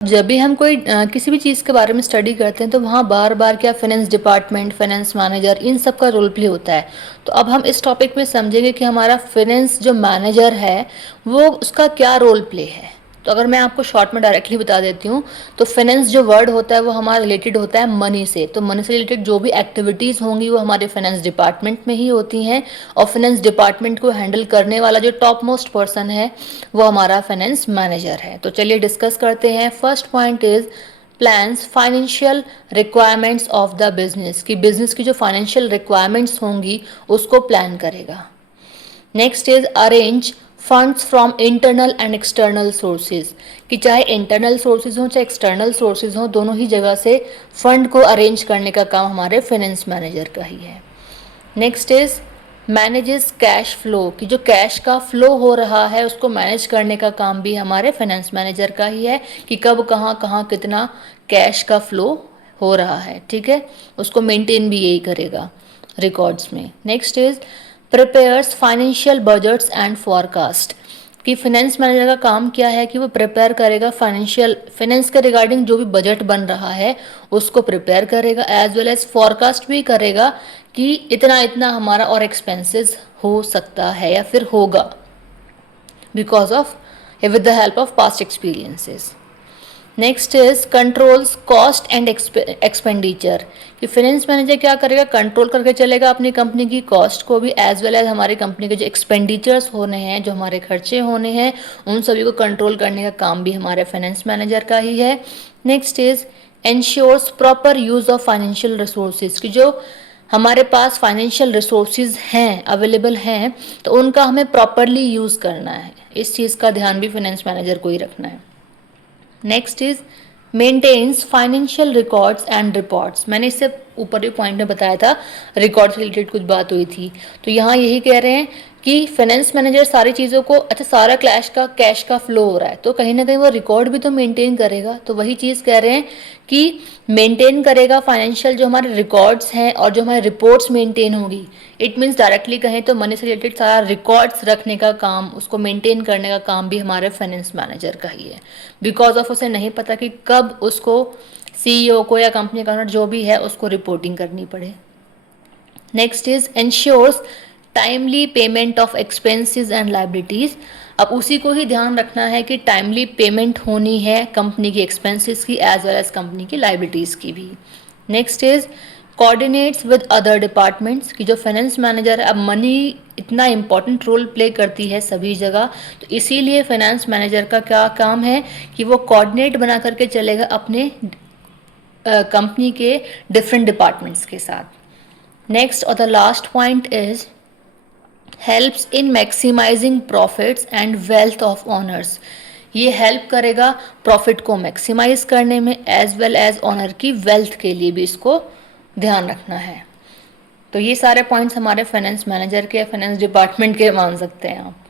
जब भी हम कोई किसी भी चीज़ के बारे में स्टडी करते हैं तो वहाँ बार बार क्या फाइनेंस डिपार्टमेंट, फाइनेंस मैनेजर, इन सब का रोल प्ले होता है। तो अब हम इस टॉपिक में समझेंगे कि हमारा फाइनेंस जो मैनेजर है वो उसका क्या रोल प्ले है। तो अगर मैं आपको शॉर्ट में डायरेक्टली बता देती हूँ तो फाइनेंस जो वर्ड होता है वो हमारा रिलेटेड होता है मनी से। तो मनी से रिलेटेड जो भी एक्टिविटीज़ होंगी वो हमारे फाइनेंस डिपार्टमेंट में ही होती हैं, और फाइनेंस डिपार्टमेंट को हैंडल करने वाला जो टॉप मोस्ट पर्सन है वो हमारा फाइनेंस मैनेजर है। तो चलिए डिस्कस करते हैं। First point is plans financial requirements of the business, कि बिजनेस की जो फाइनेंशियल रिक्वायरमेंट्स होंगी उसको प्लान करेगा। Next is arrange funds from internal and external sources, कि चाहे इंटरनल सोर्सेज हों चाहे एक्सटर्नल सोर्सेज हों, दोनों ही जगह से फंड को अरेंज करने का काम हमारे फाइनेंस मैनेजर का ही है। Next is manages cash flow, कि जो कैश का फ्लो हो रहा है उसको मैनेज करने का काम भी हमारे फाइनेंस मैनेजर का ही है, कि कब कहाँ कहाँ कितना कैश का फ्लो हो रहा है, ठीक है, उसको मेंटेन भी यही करेगा रिकॉर्ड्स में। Next is prepares financial budgets and forecast, कि फाइनेंस मैनेजर का काम क्या है कि वो प्रिपेयर करेगा फाइनेंस के रिगार्डिंग जो भी बजट बन रहा है उसको प्रिपेयर करेगा, एज वेल एज फॉरकास्ट भी करेगा कि इतना इतना हमारा और एक्सपेंसेस हो सकता है या फिर होगा because of with the help of past experiences. Next is controls cost and expenditure, कि फाइनेंस मैनेजर क्या करेगा, कंट्रोल करके चलेगा अपनी कंपनी की कॉस्ट को भी, एज वेल एज हमारी कंपनी के जो एक्सपेंडिचर्स होने हैं, जो हमारे खर्चे होने हैं, उन सभी को कंट्रोल करने का काम भी हमारे फाइनेंस मैनेजर का ही है। Next is ensures proper use of financial resources, कि जो हमारे पास फाइनेंशियल रिसोर्सेज हैं, अवेलेबल हैं, तो उनका हमें प्रॉपरली यूज़ करना है। इस चीज़ का ध्यान भी फाइनेंस मैनेजर को ही रखना है। Next is maintains financial records and reports, मैंने इससे ऊपर भी पॉइंट में बताया था, रिकॉर्ड से रिलेटेड कुछ बात हुई थी, तो यहाँ यही कह रहे हैं कि फाइनेंस मैनेजर सारी चीज़ों को, अच्छा सारा कैश का फ्लो हो रहा है तो कहीं ना कहीं वो रिकॉर्ड भी तो मेंटेन करेगा, तो वही चीज़ कह रहे हैं कि मेंटेन करेगा फाइनेंशियल जो हमारे रिकॉर्ड्स हैं और जो हमारे रिपोर्ट्स मेंटेन होगी। इट मीन्स डायरेक्टली कहें तो मनी से रिलेटेड सारा रिकॉर्ड्स रखने का काम, उसको मेंटेन करने का काम भी हमारे फाइनेंस मैनेजर का ही है, बिकॉज ऑफ उसे नहीं पता कि कब उसको सीईओ को या कंपनी का ओनर जो भी है उसको रिपोर्टिंग करनी पड़े। Next is ensures timely payment of expenses and liabilities, अब उसी को ही ध्यान रखना है कि टाइमली पेमेंट होनी है कंपनी की एक्सपेंसेस की एज वेल एज कंपनी की लाइबिलिटीज़ की भी। Next is coordinates with other departments, की जो फाइनेंस मैनेजर है, अब मनी इतना इंपॉर्टेंट रोल प्ले करती है सभी जगह, तो इसीलिए फाइनेंस मैनेजर का क्या काम है कि वो कोऑर्डिनेट बना करके चलेगा अपने कंपनी के डिफरेंट डिपार्टमेंट्स के साथ। नेक्स्ट और the last point is helps in maximising profits and wealth of owners, ये हेल्प करेगा प्रॉफिट को मैक्सिमाइज करने में एज वेल एज ऑनर की वेल्थ के लिए भी इसको ध्यान रखना है। तो ये सारे पॉइंट्स हमारे फाइनेंस मैनेजर के, फाइनेंस डिपार्टमेंट के मान सकते हैं आप।